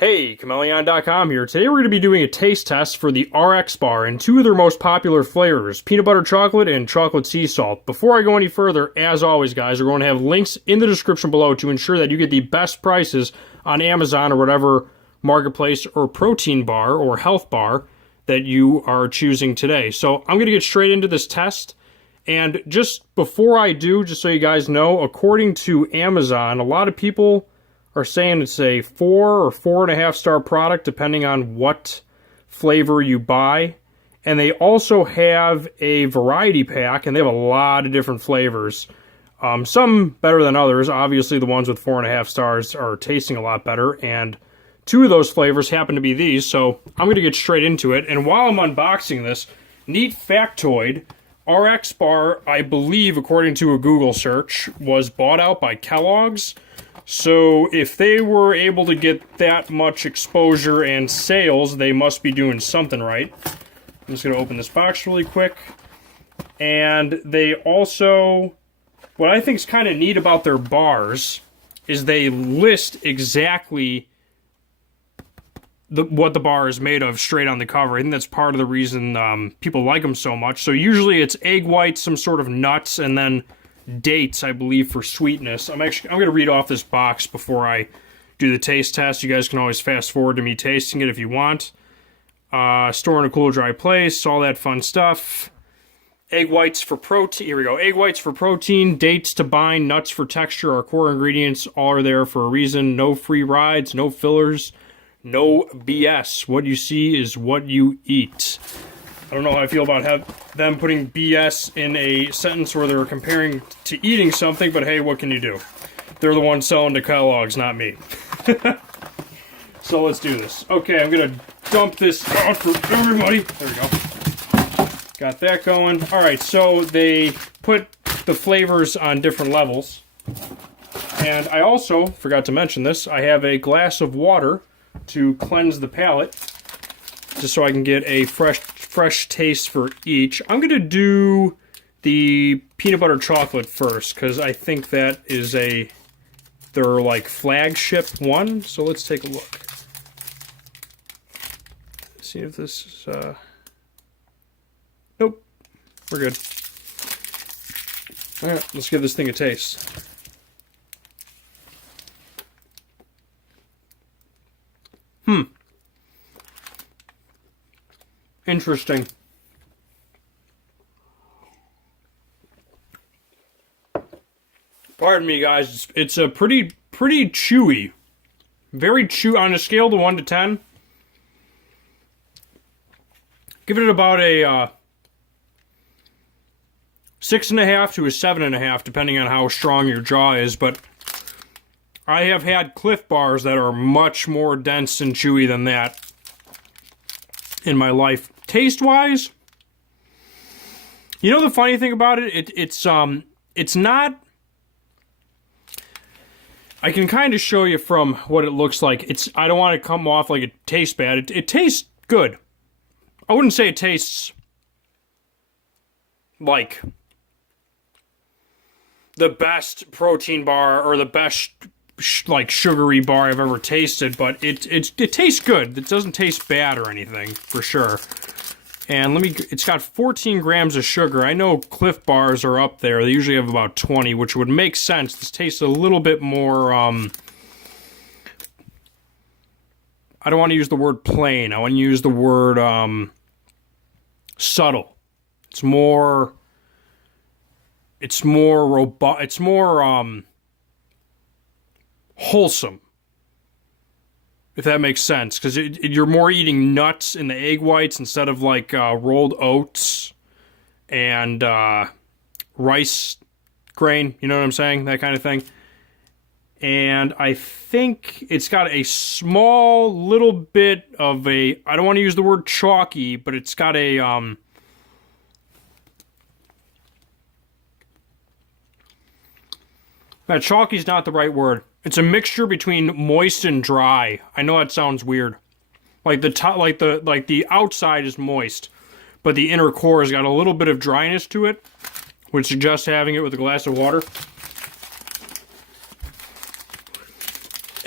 Hey, Chmelaeon.com here. Today we're going to be doing a taste test for the RX bar and two of their most popular flavors, peanut butter chocolate and chocolate sea salt. Before I go any further, as always guys, we're going to have links in the description below to ensure that you get the best prices on Amazon or whatever marketplace or protein bar or health bar that you are choosing today. So I'm going to get straight into this test. And just before I do, just so you guys know, according to Amazon, a lot of people are saying it's a 4 or 4.5 star product depending on what flavor you buy. And they also have a variety pack, and they have a lot of different flavors. Some better than others. Obviously, the ones with 4.5 stars are tasting a lot better, and two of those flavors happen to be these, so I'm going to get straight into it. And while I'm unboxing this, neat factoid, RX bar, I believe, according to a Google search, was bought out by Kellogg's. So if they were able to get that much exposure and sales, they must be doing something right. I'm just going to open this box really quick. And they also, what I think is kind of neat about their bars is they list exactly what the bar is made of straight on the cover. I think that's part of the reason people like them so much. So usually it's egg whites, some sort of nuts, and then dates, I believe, for sweetness. I'm going to read off this box before I do the taste test. You guys can always fast forward to me tasting it if you want. Store in a cool, dry place, all that fun stuff. Egg whites for protein. Here we go. Egg whites for protein, dates to bind, nuts for texture. Our core ingredients all are there for a reason. No free rides, no fillers, no BS. What you see is what you eat. I don't know how I feel about them putting BS in a sentence where they're comparing to eating something, but hey, what can you do? They're the ones selling to Kellogg's, not me. So let's do this. Okay, I'm going to dump this out for everybody. There we go. Got that going. Alright, so they put the flavors on different levels. And I also, forgot to mention this, I have a glass of water to cleanse the palate, just so I can get a fresh taste for each. I'm going to do the peanut butter chocolate first, because I think that is their like flagship one. So let's take a look. See if this is, nope, we're good. All right, let's give this thing a taste. Interesting. Pardon me, guys. It's a pretty chewy. Very chewy. On a scale of 1 to 10, give it about a 6.5 to a 7.5, depending on how strong your jaw is. But I have had Cliff bars that are much more dense and chewy than that in my life. Taste-wise, you know the funny thing about it? It's not. I can kind of show you from what it looks like. I don't want to come off like it tastes bad. It tastes good. I wouldn't say it tastes like the best protein bar or the best like sugary bar I've ever tasted, but it tastes good. It doesn't taste bad or anything, for sure. And it's got 14 grams of sugar. I know Cliff bars are up there. They usually have about 20, which would make sense. This tastes a little bit more, I don't want to use the word plain. I want to use the word, subtle. It's more robust. It's more, wholesome, if that makes sense, because you're more eating nuts in the egg whites instead of like rolled oats and rice grain, you know what I'm saying, that kind of thing. And I think it's got a small little bit of I don't want to use the word chalky, but it's got a chalky's not the right word. It's a mixture between moist and dry. I know that sounds weird. Like the outside is moist, but the inner core has got a little bit of dryness to it, which suggests having it with a glass of water.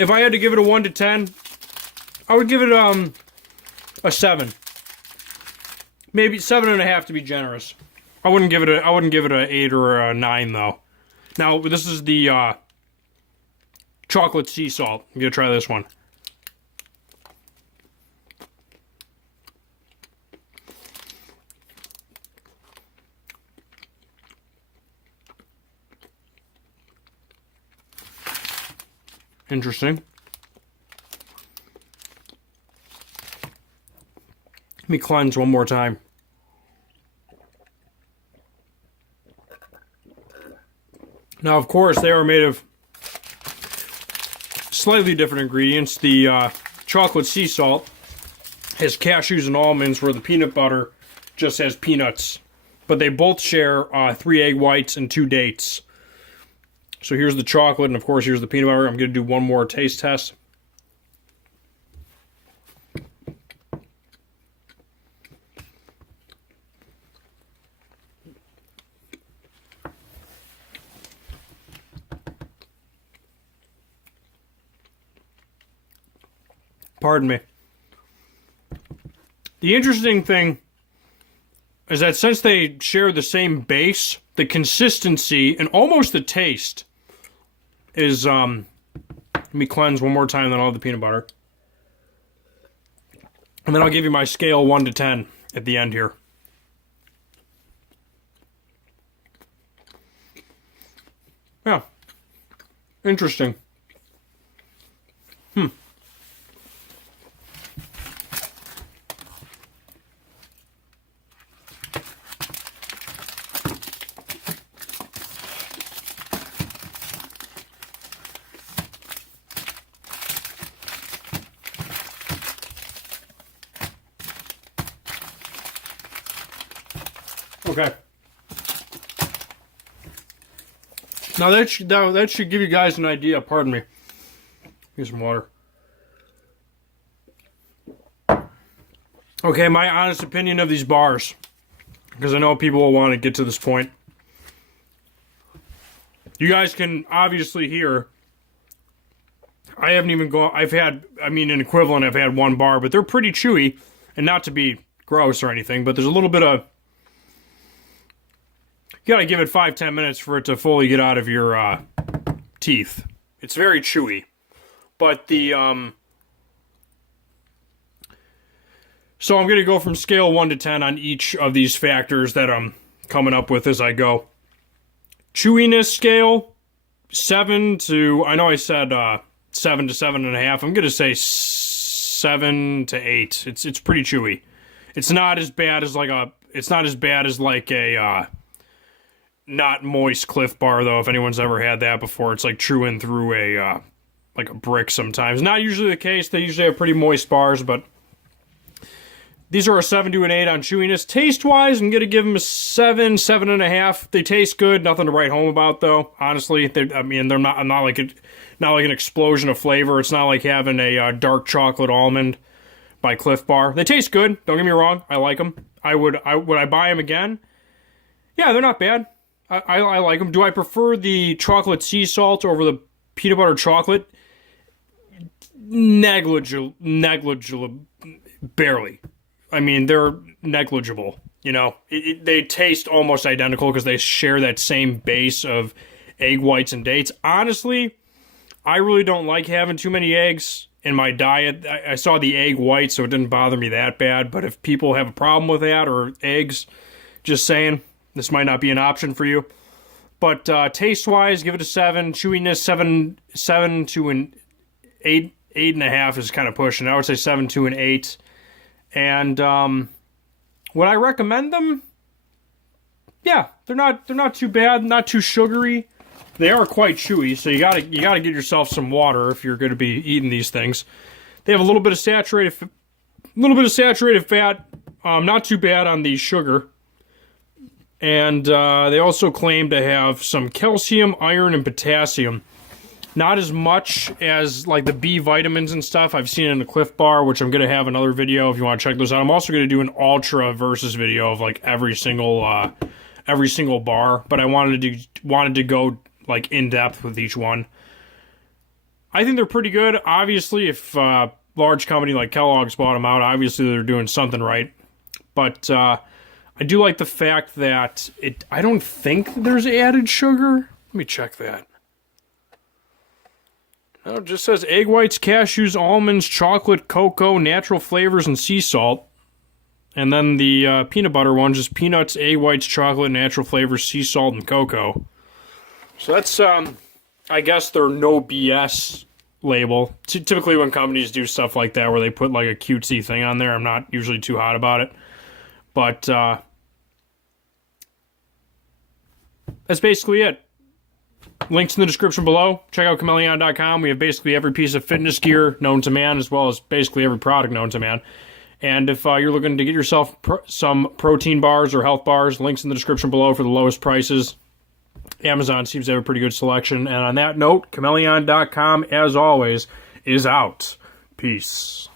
If I had to give it a 1 to 10, I would give it a 7. Maybe 7.5 to be generous. I wouldn't give it an 8 or a 9 though. Now this is the chocolate sea salt. I'm gonna try this one. Interesting. Let me cleanse one more time. Now, of course, they are made of slightly different ingredients. The chocolate sea salt has cashews and almonds, where the peanut butter just has peanuts. But they both share 3 egg whites and 2 dates. So here's the chocolate, and of course here's the peanut butter. I'm going to do one more taste test. Pardon me. The interesting thing is that since they share the same base, the consistency and almost the taste is, let me cleanse one more time, then I'll have the peanut butter. And then I'll give you my scale 1 to 10 at the end here. Yeah. Interesting. Okay. Now that should give you guys an idea. Pardon me. Here's some water. Okay, my honest opinion of these bars, because I know people will want to get to this point. You guys can obviously hear I haven't even gone. An equivalent. I've had 1 bar, but they're pretty chewy, and not to be gross or anything, but there's a little bit of. You gotta give it 5-10 minutes for it to fully get out of your teeth. It's very chewy. But the, so I'm gonna go from scale 1 to 10 on each of these factors that I'm coming up with as I go. Chewiness scale, 7 to, I know I said 7 to 7.5. I'm gonna say 7 to 8. It's pretty chewy. It's not as bad as like a not moist Cliff Bar, though, if anyone's ever had that before. It's like chewing through a like a brick sometimes. Not usually the case. They usually have pretty moist bars, but these are a 7 to an 8 on chewiness. Taste-wise, I'm going to give them a 7, 7.5. They taste good. Nothing to write home about, though. Honestly, they're not like an explosion of flavor. It's not like having a dark chocolate almond by Cliff Bar. They taste good. Don't get me wrong. I like them. Would I buy them again? Yeah, they're not bad. I like them. Do I prefer the chocolate sea salt over the peanut butter chocolate? Negligible, barely. I mean, they're negligible. You know, they taste almost identical because they share that same base of egg whites and dates. Honestly, I really don't like having too many eggs in my diet. I saw the egg white, so it didn't bother me that bad. But if people have a problem with that or eggs, just saying. This might not be an option for you. But taste-wise, give it a 7. Chewiness, 7 to an 8, 8.5 is kind of pushing. I would say 7 to an 8. And would I recommend them? Yeah, they're not too bad, not too sugary. They are quite chewy, so you gotta get yourself some water if you're going to be eating these things. They have a little bit of saturated fat. Not too bad on the sugar. And they also claim to have some calcium, iron, and potassium. Not as much as like the B vitamins and stuff I've seen in the Cliff Bar, which I'm going to have another video if you want to check those out. I'm also going to do an ultra versus video of like every single bar, but I wanted to go like in depth with each one. I think they're pretty good. Obviously, if large company like Kellogg's bought them out. Obviously, they're doing something right. But I do like the fact that I don't think there's added sugar. Let me check that. No, it just says egg whites, cashews, almonds, chocolate, cocoa, natural flavors, and sea salt. And then the peanut butter one, just peanuts, egg whites, chocolate, natural flavors, sea salt, and cocoa. So that's, I guess, their no BS label. Typically when companies do stuff like that where they put like a cutesy thing on there, I'm not usually too hot about it. But that's basically it. Links in the description below. Check out Chmelaeon.com. We have basically every piece of fitness gear known to man, as well as basically every product known to man. And if you're looking to get yourself some protein bars or health bars, links in the description below for the lowest prices. Amazon seems to have a pretty good selection. And on that note, Chmelaeon.com, as always, is out. Peace.